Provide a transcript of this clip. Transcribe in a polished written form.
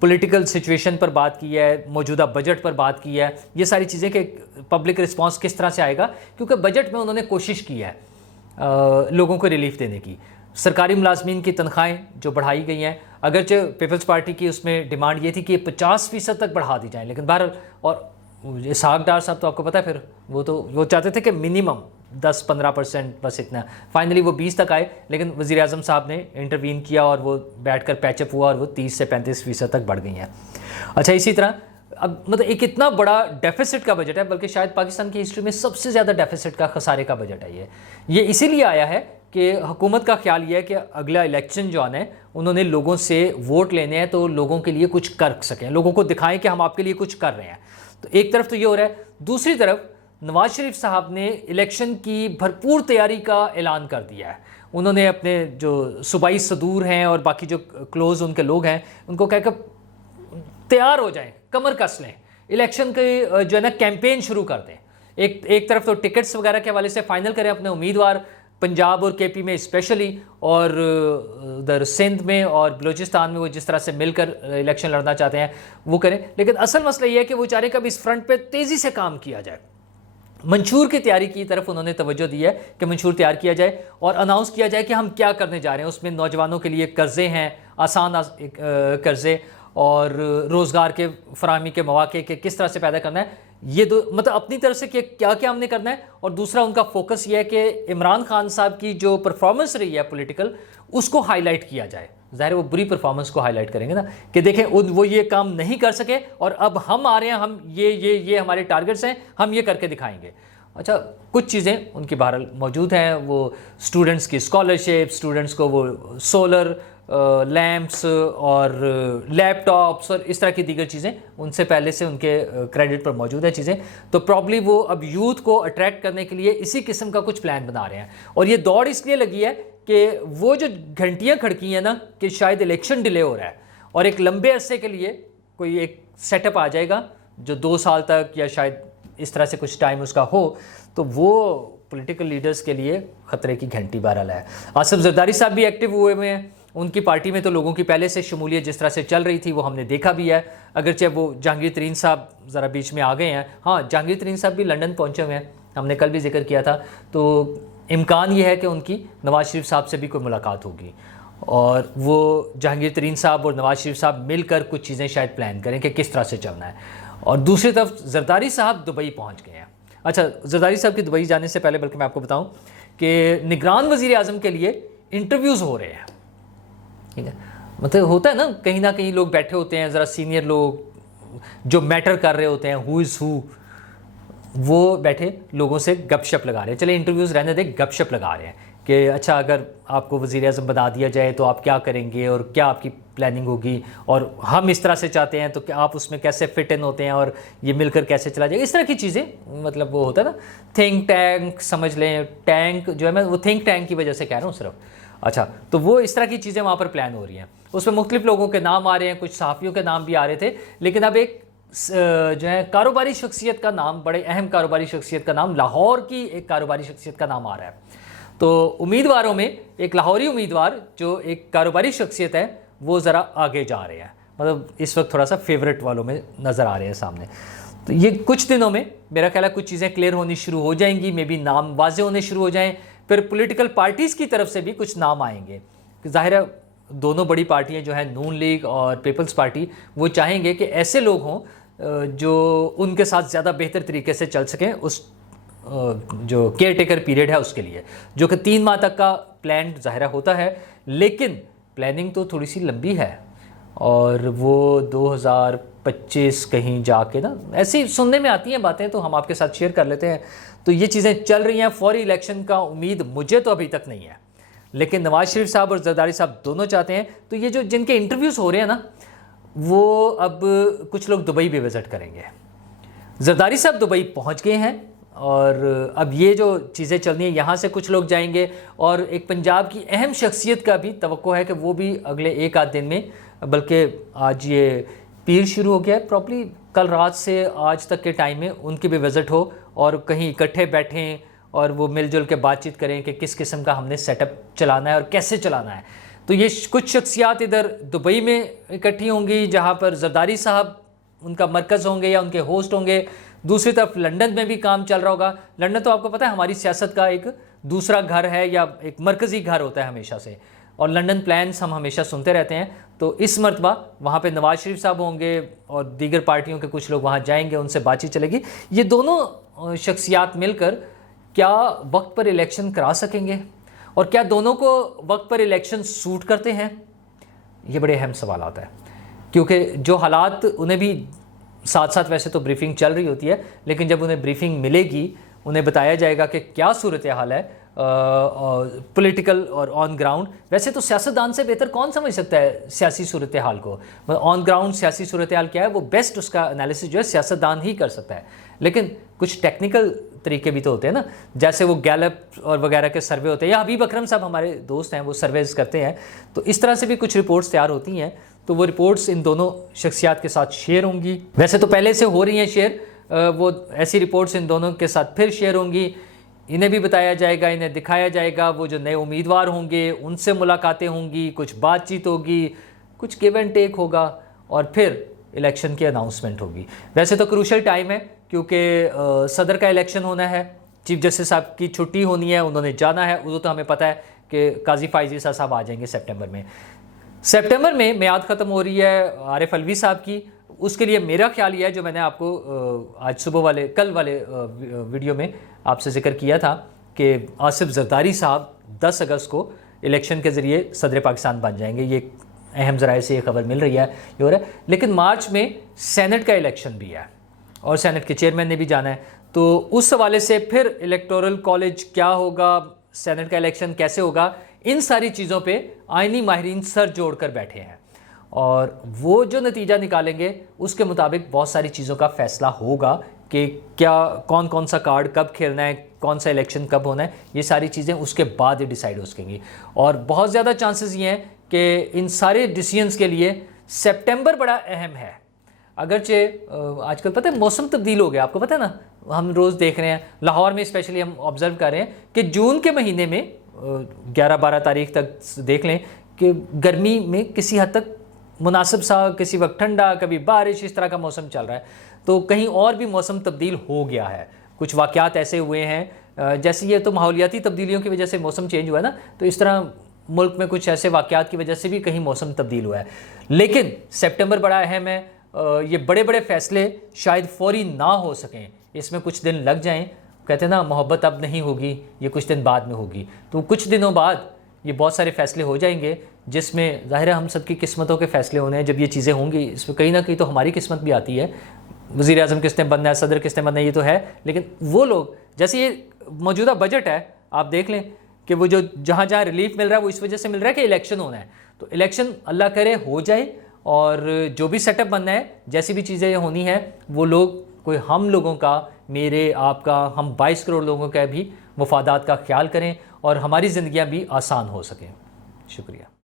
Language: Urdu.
پولیٹیکل سچویشن پر بات کی ہے, موجودہ بجٹ پر بات کی ہے, یہ ساری چیزیں کہ پبلک رسپانس کس طرح سے آئے گا, کیونکہ بجٹ میں انہوں نے کوشش کی ہے لوگوں کو ریلیف دینے کی. سرکاری ملازمین کی تنخواہیں جو بڑھائی گئی ہیں, اگرچہ پیپلز پارٹی کی اس میں ڈیمانڈ یہ تھی کہ 50% تک بڑھا دی جائیں, لیکن بہرحال, اور اسحاق ڈار صاحب تو آپ کو پتہ ہے پھر وہ چاہتے تھے کہ منیمم 10-15% بس اتنا, فائنلی وہ 20 تک آئے, لیکن وزیر اعظم صاحب نے انٹروین کیا اور وہ بیٹھ کر پیچ اپ ہوا اور وہ 30 سے 35% تک بڑھ گئی ہیں. اچھا, اسی طرح اب مطلب ایک اتنا بڑا ڈیفیسٹ کا بجٹ ہے, بلکہ شاید پاکستان کی ہسٹری میں سب سے زیادہ ڈیفیسٹ کا, خسارے کا بجٹ ہے یہ اسی لیے آیا ہے کہ حکومت کا خیال یہ ہے کہ اگلا الیکشن جو آنا ہے انہوں نے لوگوں سے ووٹ لینے ہیں تو لوگوں کے لیے کچھ کر سکیں, لوگوں کو دکھائیں کہ ہم آپ کے لیے کچھ کر رہے ہیں. تو ایک طرف تو یہ ہو رہا ہے, دوسری طرف نواز شریف صاحب نے الیکشن کی بھرپور تیاری کا اعلان کر دیا ہے. انہوں نے اپنے جو صوبائی صدور ہیں اور باقی جو کلوز ان کے لوگ ہیں ان کو کہہ کر تیار ہو جائیں, کمر کس لیں, الیکشن کی جو ہے نا کیمپین شروع کر دیں. ایک طرف تو ٹکٹس وغیرہ کے حوالے سے فائنل کریں اپنے امیدوار, پنجاب اور کے پی میں اسپیشلی, اور ادھر سندھ میں اور بلوچستان میں وہ جس طرح سے مل کر الیکشن لڑنا چاہتے ہیں وہ کریں. لیکن اصل مسئلہ یہ ہے کہ وہ چاہ رہے ہیں کہ اب اس فرنٹ پہ تیزی سے کام کیا جائے. منشور کی تیاری کی طرف انہوں نے توجہ دی ہے کہ منشور تیار کیا جائے اور اناؤنس کیا جائے کہ ہم کیا کرنے جا رہے ہیں. اس میں نوجوانوں کے لیے قرضے ہیں, آسان قرضے, اور روزگار کے فراہمی کے مواقع کے کس طرح سے پیدا کرنا ہے. یہ دو مطلب اپنی طرف سے کیا کیا ہم نے کرنا ہے, اور دوسرا ان کا فوکس یہ ہے کہ عمران خان صاحب کی جو پرفارمنس رہی ہے پولیٹیکل, اس کو ہائی لائٹ کیا جائے. ظاہر ہے وہ بری پرفارمنس کو ہائی لائٹ کریں گے نا, کہ دیکھیں وہ یہ کام نہیں کر سکے اور اب ہم آ رہے ہیں, ہم یہ ہمارے ٹارگٹس ہیں, ہم یہ کر کے دکھائیں گے. اچھا, کچھ چیزیں ان کی بہرحال موجود ہیں, وہ اسٹوڈنٹس کی اسکالرشپ, اسٹوڈنٹس کو وہ سولر لیمپس اور لیپ ٹاپس اور اس طرح کی دیگر چیزیں ان سے پہلے سے ان کے کریڈٹ پر موجود ہیں چیزیں. تو پرابلی وہ اب یوتھ کو اٹریکٹ کرنے کے لیے اسی قسم کا کچھ پلان بنا رہے ہیں. اور یہ دوڑ اس لیے لگی ہے کہ وہ جو گھنٹیاں کھڑکی ہیں نا کہ شاید الیکشن ڈیلے ہو رہا ہے اور ایک لمبے عرصے کے لیے کوئی ایک سیٹ اپ آ جائے گا جو 2 سال تک یا شاید اس طرح سے کچھ ٹائم اس کا ہو, تو وہ پولیٹیکل لیڈرز کے لیے خطرے کی گھنٹی بہرحال ہے. آصف زرداری صاحب بھی ایکٹیو ہوئے ہوئے ہیں, ان کی پارٹی میں تو لوگوں کی پہلے سے شمولیت جس طرح سے چل رہی تھی وہ ہم نے دیکھا بھی ہے, اگرچہ وہ جہانگیر ترین صاحب ذرا بیچ میں آ گئے ہیں. ہاں, جہانگیر ترین صاحب بھی لنڈن پہنچے ہوئے ہیں, ہم نے کل بھی ذکر کیا تھا, تو امکان یہ ہے کہ ان کی نواز شریف صاحب سے بھی کوئی ملاقات ہوگی اور وہ جہانگیر ترین صاحب اور نواز شریف صاحب مل کر کچھ چیزیں شاید پلان کریں کہ کس طرح سے چلنا ہے. اور دوسری طرف زرداری صاحب دبئی پہنچ گئے ہیں. اچھا, زرداری صاحب کی دبئی جانے سے پہلے بلکہ میں آپ کو بتاؤں کہ نگران وزیر اعظم کے لیے انٹرویوز ہو رہے ہیں. ٹھیک ہے, مطلب ہوتا ہے نا کہیں نہ کہیں لوگ بیٹھے ہوتے ہیں, ذرا سینئر لوگ جو میٹر کر رہے ہوتے ہیں, ہو از ہو, وہ بیٹھے لوگوں سے گپ شپ لگا رہے ہیں. چلے انٹرویوز رہنے دیں, گپ شپ لگا رہے ہیں کہ اچھا اگر آپ کو وزیر اعظم بنا دیا جائے تو آپ کیا کریں گے اور کیا آپ کی پلاننگ ہوگی, اور ہم اس طرح سے چاہتے ہیں تو کہ آپ اس میں کیسے فٹ ان ہوتے ہیں اور یہ مل کر کیسے چلا جائے. اس طرح کی چیزیں, مطلب وہ ہوتا ہے نا تھنک ٹینک, سمجھ لیں ٹینک جو ہے, میں وہ تھنک ٹینک کی وجہ سے کہہ رہا ہوں صرف. اچھا, تو وہ اس طرح کی چیزیں وہاں پر پلان ہو رہی ہیں. اس میں مختلف لوگوں کے نام آ رہے ہیں, کچھ صحافیوں کے نام بھی آ رہے تھے, لیکن اب ایک جو ہے کاروباری شخصیت کا نام, بڑے اہم کاروباری شخصیت کا نام, لاہور کی ایک کاروباری شخصیت کا نام آ رہا ہے. تو امیدواروں میں ایک لاہوری امیدوار جو ایک کاروباری شخصیت ہے وہ ذرا آگے جا رہے ہیں, مطلب اس وقت تھوڑا سا فیورٹ والوں میں نظر آ رہے ہیں سامنے. تو یہ کچھ دنوں میں میرا خیال ہے کچھ چیزیں کلیئر ہونی شروع ہو جائیں گی, مے بی نام واضح ہونے شروع ہو جائیں, پھر پولیٹیکل پارٹیز کی طرف سے بھی کچھ نام آئیں گے. ظاہر ہے دونوں بڑی پارٹیاں جو ہیں نون لیگ اور پیپلز پارٹی, وہ چاہیں گے کہ ایسے لوگ ہوں جو ان کے ساتھ زیادہ بہتر طریقے سے چل سکیں اس جو کیئر ٹیکر پیریڈ ہے اس کے لیے, جو کہ 3 ماہ تک کا پلان ظاہرہ ہوتا ہے, لیکن پلاننگ تو تھوڑی سی لمبی ہے اور وہ 2025 کہیں جا کے نا, ایسی سننے میں آتی ہیں باتیں تو ہم آپ کے ساتھ شیئر کر لیتے ہیں. تو یہ چیزیں چل رہی ہیں. فوری الیکشن کا امید مجھے تو ابھی تک نہیں ہے, لیکن نواز شریف صاحب اور زرداری صاحب دونوں چاہتے ہیں. تو یہ جو جن کے انٹرویوز ہو رہے ہیں نا, وہ اب کچھ لوگ دبئی بھی وزٹ کریں گے. زرداری صاحب دبئی پہنچ گئے ہیں اور اب یہ جو چیزیں چلنی ہیں یہاں سے کچھ لوگ جائیں گے, اور ایک پنجاب کی اہم شخصیت کا بھی توقع ہے کہ وہ بھی اگلے 1-8 دن میں, بلکہ آج یہ پیر شروع ہو گیا ہے, پراپرلی کل رات سے آج تک کے ٹائم میں ان کی بھی وزٹ ہو اور کہیں اکٹھے بیٹھیں اور وہ مل جل کے بات چیت کریں کہ کس قسم کا ہم نے سیٹ اپ چلانا ہے اور کیسے چلانا ہے. تو یہ کچھ شخصیات ادھر دبئی میں اکٹھی ہوں گی جہاں پر زرداری صاحب ان کا مرکز ہوں گے یا ان کے ہوسٹ ہوں گے. دوسری طرف لنڈن میں بھی کام چل رہا ہوگا. لنڈن تو آپ کو پتہ ہے ہماری سیاست کا ایک دوسرا گھر ہے یا ایک مرکزی گھر ہوتا ہے ہمیشہ سے, اور لنڈن پلانس ہم ہمیشہ سنتے رہتے ہیں. تو اس مرتبہ وہاں پہ نواز شریف صاحب ہوں گے اور دیگر پارٹیوں کے کچھ لوگ وہاں جائیں گے, ان سے بات چیت چلے گی. یہ دونوں شخصیات مل کر کیا وقت پر الیکشن کرا سکیں گے, اور کیا دونوں کو وقت پر الیکشن سوٹ کرتے ہیں؟ یہ بڑے اہم سوالات ہیں, کیونکہ جو حالات انہیں بھی ساتھ ساتھ ویسے تو بریفنگ چل رہی ہوتی ہے, لیکن جب انہیں بریفنگ ملے گی انہیں بتایا جائے گا کہ کیا صورتحال ہے پولیٹیکل اور آن گراؤنڈ. ویسے تو سیاستدان سے بہتر کون سمجھ سکتا ہے سیاسی صورتحال کو, آن گراؤنڈ سیاسی صورتحال کیا ہے وہ بیسٹ اس کا انالیسس جو ہے سیاستدان ہی کر سکتا ہے. لیکن کچھ ٹیکنیکل طریقے بھی تو ہوتے ہیں نا, جیسے وہ گیلپ اور وغیرہ کے سروے ہوتے ہیں, یا حبیب اکرم صاحب ہمارے دوست ہیں وہ سرویز کرتے ہیں, تو اس طرح سے بھی کچھ رپورٹس تیار ہوتی ہیں. تو وہ رپورٹس ان دونوں شخصیات کے ساتھ شیئر ہوں گی. ویسے تو پہلے سے ہو رہی ہیں شیئر, وہ ایسی رپورٹس ان دونوں کے ساتھ پھر شیئر ہوں گی. انہیں بھی بتایا جائے گا, انہیں دکھایا جائے گا, وہ جو نئے امیدوار ہوں گے ان سے ملاقاتیں ہوں گی, کچھ بات چیت ہوگی, کچھ گیو اینڈ ٹیک ہوگا, اور پھر الیکشن کی اناؤنسمنٹ ہوگی. ویسے تو کروشل ٹائم ہے کیونکہ صدر کا الیکشن ہونا ہے, چیف جسٹس صاحب کی چھٹی ہونی ہے, انہوں نے جانا ہے. وہ تو ہمیں پتہ ہے کہ قاضی فائز عیسیٰ صاحب آ جائیں گے سپٹمبر میں میعاد ختم ہو رہی ہے عارف علوی صاحب کی. اس کے لیے میرا خیال یہ ہے, جو میں نے آپ کو آج صبح کل والے ویڈیو میں آپ سے ذکر کیا تھا, کہ آصف زرداری صاحب 10 اگست کو الیکشن کے ذریعے صدر پاکستان بن جائیں گے. یہ اہم ذرائع سے یہ خبر مل رہی ہے, یہ ہو رہا ہے. لیکن مارچ میں سینٹ کا الیکشن بھی ہے اور سینٹ کے چیئرمین نے بھی جانا ہے. تو اس حوالے سے پھر الیکٹورل کالج کیا ہوگا, سینٹ کا الیکشن کیسے ہوگا, ان ساری چیزوں پہ آئینی ماہرین سر جوڑ کر بیٹھے ہیں, اور وہ جو نتیجہ نکالیں گے اس کے مطابق بہت ساری چیزوں کا فیصلہ ہوگا کہ کیا کون سا کارڈ کب کھیلنا ہے, کون سا الیکشن کب ہونا ہے. یہ ساری چیزیں اس کے بعد ہی ڈیسائیڈ ہو سکیں گی, اور بہت زیادہ چانسز یہ ہیں کہ ان سارے ڈیسیجنز کے لیے سپٹمبر بڑا اہم ہے. اگرچہ آج کل پتہ ہے موسم تبدیل ہو گیا, آپ کو پتہ ہے نا, ہم روز دیکھ رہے ہیں لاہور میں اسپیشلی ہم آبزرو کر رہے ہیں کہ جون کے مہینے میں 11-12 تاریخ تک دیکھ لیں کہ گرمی میں کسی حد تک مناسب سا, کسی وقت ٹھنڈا, کبھی بارش, اس طرح کا موسم چل رہا ہے. تو کہیں اور بھی موسم تبدیل ہو گیا ہے. کچھ واقعات ایسے ہوئے ہیں, جیسے یہ تو ماحولیاتی تبدیلیوں کی وجہ سے موسم چینج ہوا ہے نا, تو اس طرح ملک میں کچھ ایسے واقعات کی وجہ سے بھی کہیں موسم تبدیل ہوا ہے. لیکن سپٹمبر بڑا اہم ہے. یہ بڑے بڑے فیصلے شاید فوری نہ ہو سکیں, اس میں کچھ دن لگ جائیں. کہتے ہیں نا محبت اب نہیں ہوگی, یہ کچھ دن بعد میں ہوگی. تو کچھ دنوں بعد یہ بہت سارے فیصلے ہو جائیں گے, جس میں ظاہر ہے ہم سب کی قسمتوں کے فیصلے ہونے ہیں. جب یہ چیزیں ہوں گی اس میں کہیں نہ کہیں تو ہماری قسمت بھی آتی ہے, وزیر اعظم کس نے بننا ہے, صدر کس نے بننا ہے, یہ تو ہے. لیکن وہ لوگ, جیسے یہ موجودہ بجٹ ہے, آپ دیکھ لیں کہ وہ جو جہاں ریلیف مل رہا ہے وہ اس وجہ سے مل رہا ہے کہ الیکشن ہونا ہے. تو الیکشن اللہ کرے ہو جائے, اور جو بھی سیٹ اپ بننا ہے, جیسی بھی چیزیں ہونی ہیں, وہ لوگ کوئی ہم لوگوں کا, میرے آپ کا, ہم 22 کروڑ لوگوں کا بھی مفادات کا خیال کریں, اور ہماری زندگیاں بھی آسان ہو سکیں. شکریہ.